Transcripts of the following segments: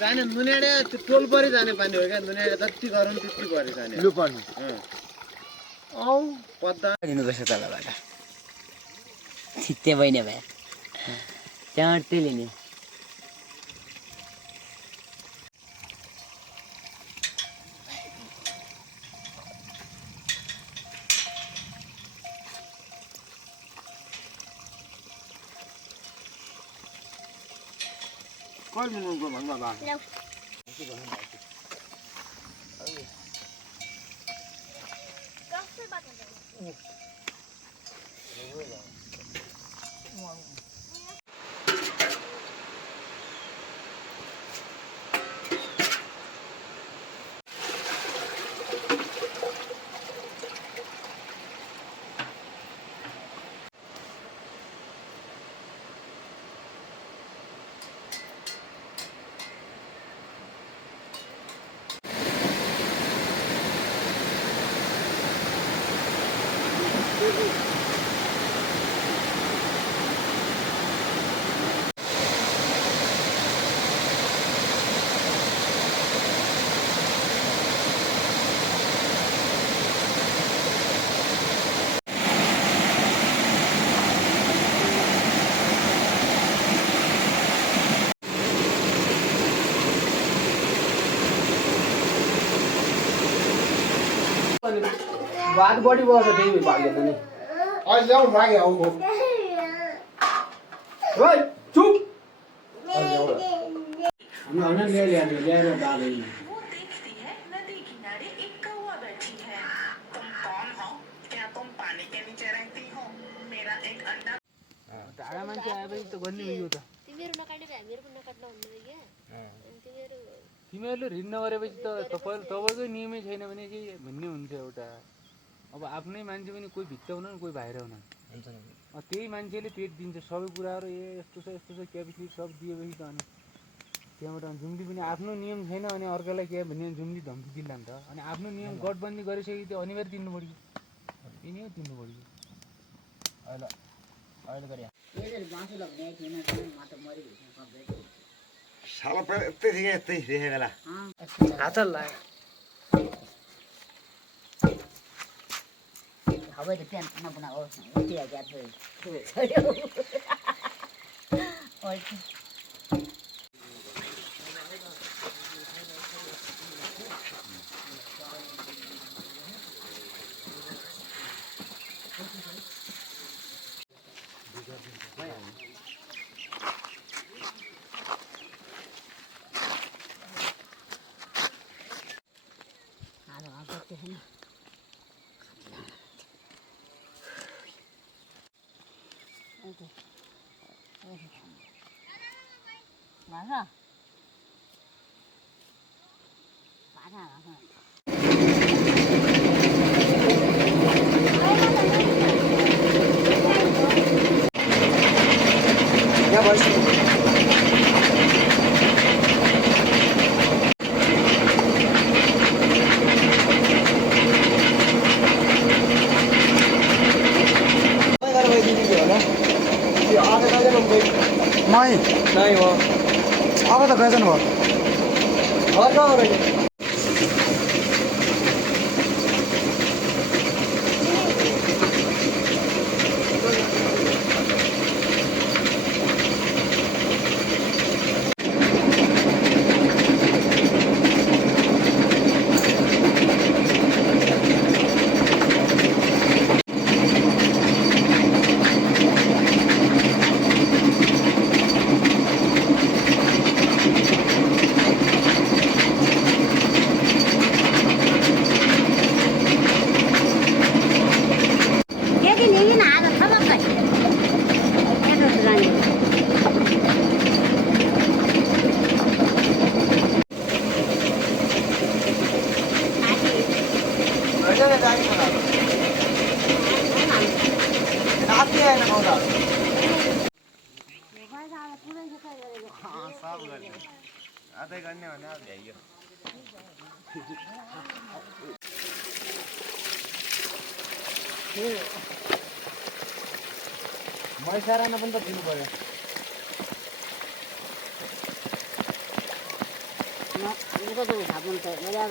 जाने नुनेडे टोल परि जाने पानी हो क्या नुनेडे जति गरौँ त्यति गरे जाने लु पानी औ पद्दा दिनुपर्छ तलबाट छिट्टै बहिनी भए च्याँटै लिने कहिले मुनको भन्नु होला बात बढी बढ्छ त्यही भाग्दैन नि अहिले ल्याउनु लाग्यो आऊ ओइ चुप हामी ल्याएर दादै वो देखती है नदी किनारे एक कौवा बैठी है तुम कौन हो क्या तुम पानी के नीचे रहती हो मेरा एक अंडा ढाडा मान्छे आएपछि त गर्ने हो यो त तिमीहरू नकाट्ने भए हामीहरू पनि नकाट्न हुँदैन क्या तिमीहरू तिमीहरूले ऋण नगरेपछि त तपाईँकै नियमै छैन भने के भन्ने हुन्छ एउटा अब आफ्नै मान्छे पनि कोही भित्र हुन कोही बाहिर हुन त्यही मान्छेले पेट दिन्छ सबै कुराहरू यस्तो छ क्यापिटल सब दिएपछि त अनि त्यहाँबाट जुम्ली पनि आफ्नो नियम छैन अनि अर्कालाई के भन्ने जुम्ली धम्की दिला नि त अनि आफ्नो नियम गठबन्दी गरिसकेपछि त्यो अनिवार्य तिर्नु पऱ्यो यही नै तिर्नु पऱ्यो साला यस्तै थियो यस्तै देखे बेला हात लाग्यो हवा त प्यान नबना हो त्यो ग्यास भयो 맞아. 맞아. या बस नहीं नहीं हो अब त गएछन् भयो और कहाँ हो रही आधै गर्ने भने अब भ्याइयो मैसारामा पनि त दिनु पर्यो 이거 좀 잡으면 돼. 내가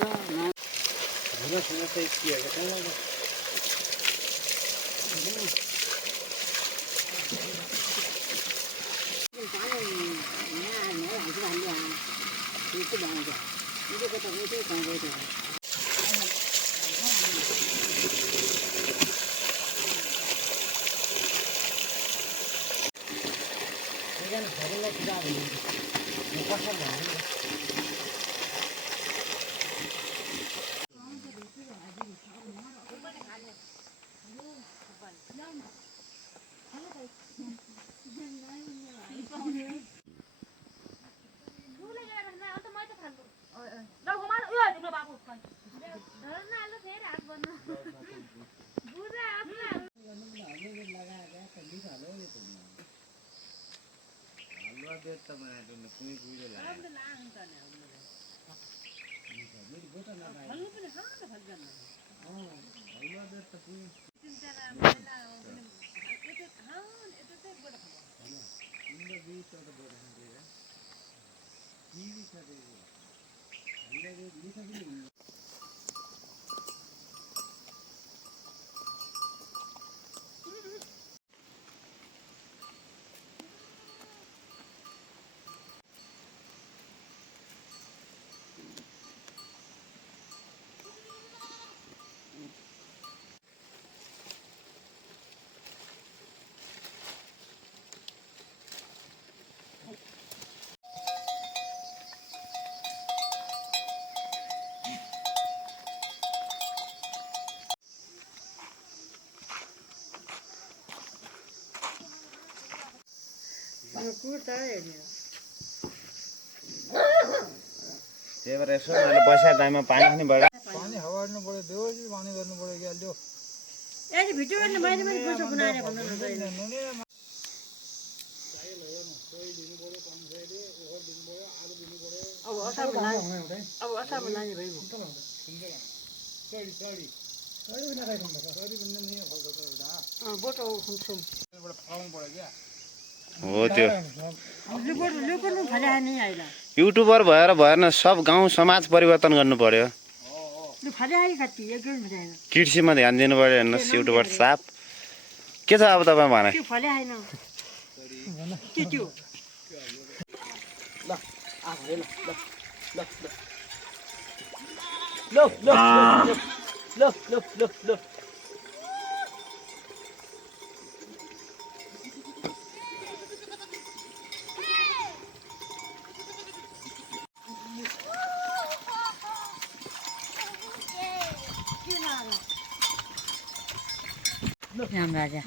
त्यही भएर यसो मैले बस्या टाइममा पानी पनि बढा पानी हवार्नु पर्यो देउजी पानी गर्नु पर्यो क्या ल्यो हो त्यो युट्युबर भएर भएन सब गाउँ समाज परिवर्तन गर्नु पर्यो कृषिमा ध्यान दिनु पर्यो हेर्नुहोस् युट्युबर साप के छ अब तपाईँ भने राम राजा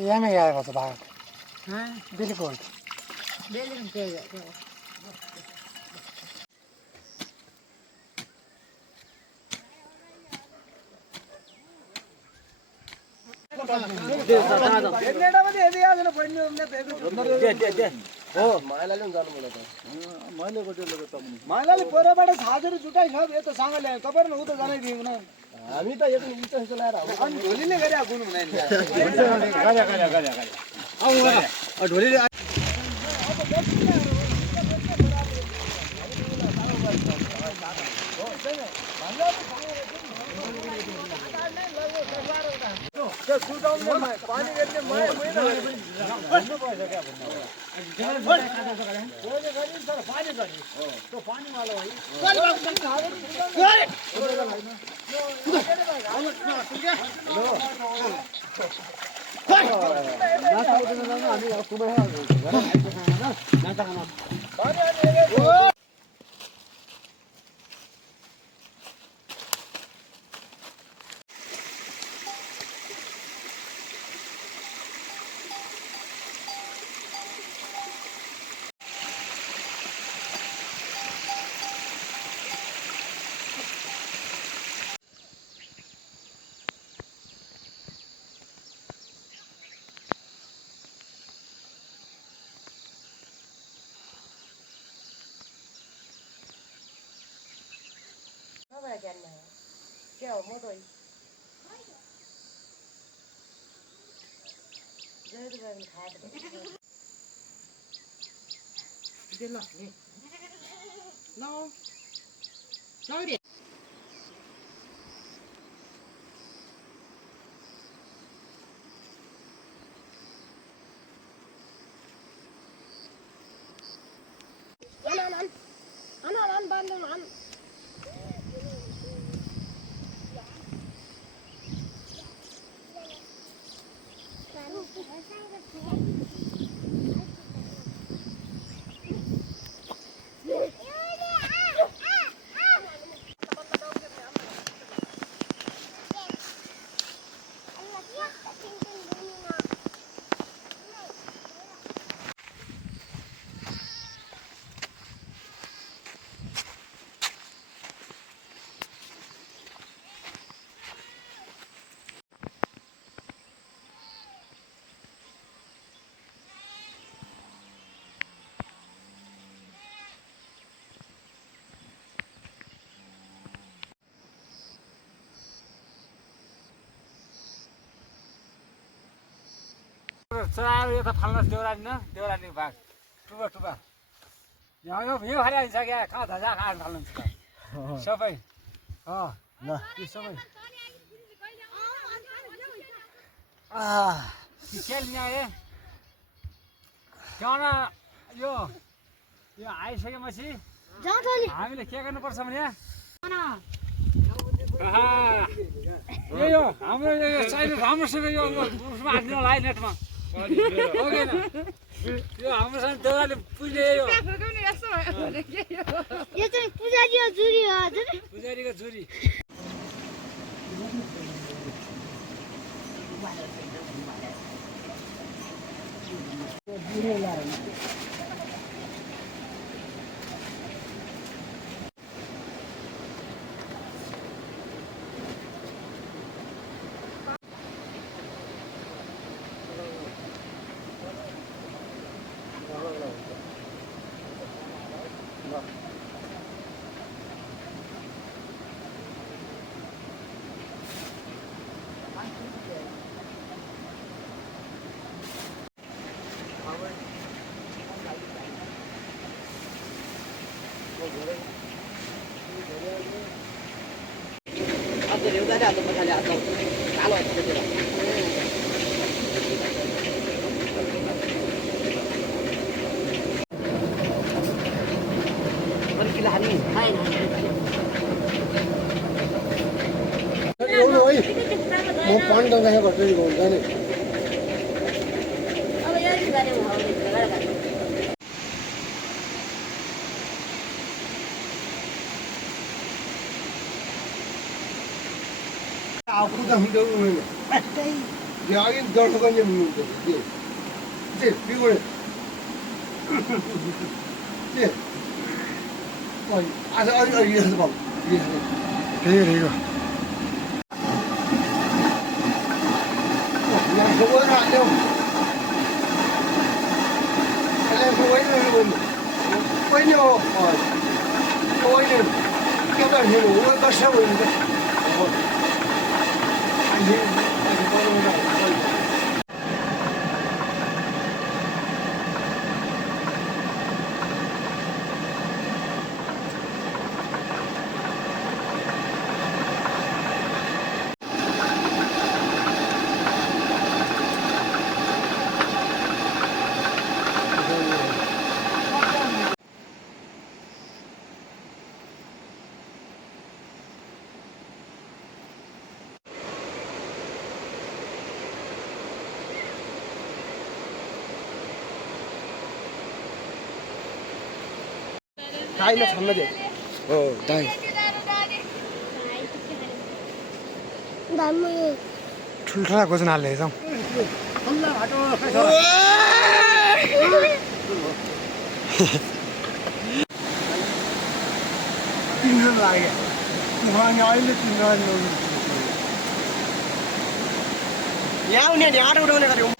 यामै आएको छ भाग बिल्कुल माइलाले पहिलाबाट छाजेर जुटाइ छ यता सँगले तपाईहरु उता जानै दिउँ न हामी त यता उता चलाएर अनि ढोलीले गरे गुन हुँदैन गरे आउ ढोलीले पानी गर्ने जान्न के हो म त जहिले पनि खाएर चराहरू यता फाल्नुहोस् देउराली न देउराली भाग टुबा टुबा यहाँ यो खालि आइन्छ क्या कहाँ धजा कहाँ फाल्नुहुन्छ सबै ल यो सबै खेल ल्याए त्यहाँ यो आइसकेपछि हामीले के गर्नुपर्छ भने यो हाम्रो यो चाहिने राम्रोसँग यो उसमा हाल्नु होला है नेटमा यो हाम्रोसँग देउराले पुज्ने यो चाहिँ पुजारीको जुरी हो हजुर पुजारीको जुरी म पानी डङ्गा भट्टै हुन्छ नि अब यो गरे म हाउ आफूदा हुन्छ यागिन दर्शकले हुनुहुन्छ के बिगडे के आज अलि अलि यस्तो भयो त्यही रहेको यहाँ सबै राख्यो अहिले सबै पहिने हो पहिने के गर्ने हो कसो हुन्छ दाइले छन्न दे हो दाइ दामी ठुल्ठुला गोजन हाल्ने जाउँ खल्ला घाटो तिम्रो लाग्यो उहाँले अहिले तिम्रो यहाँ आउने ढाड उठाउने गऱ्यो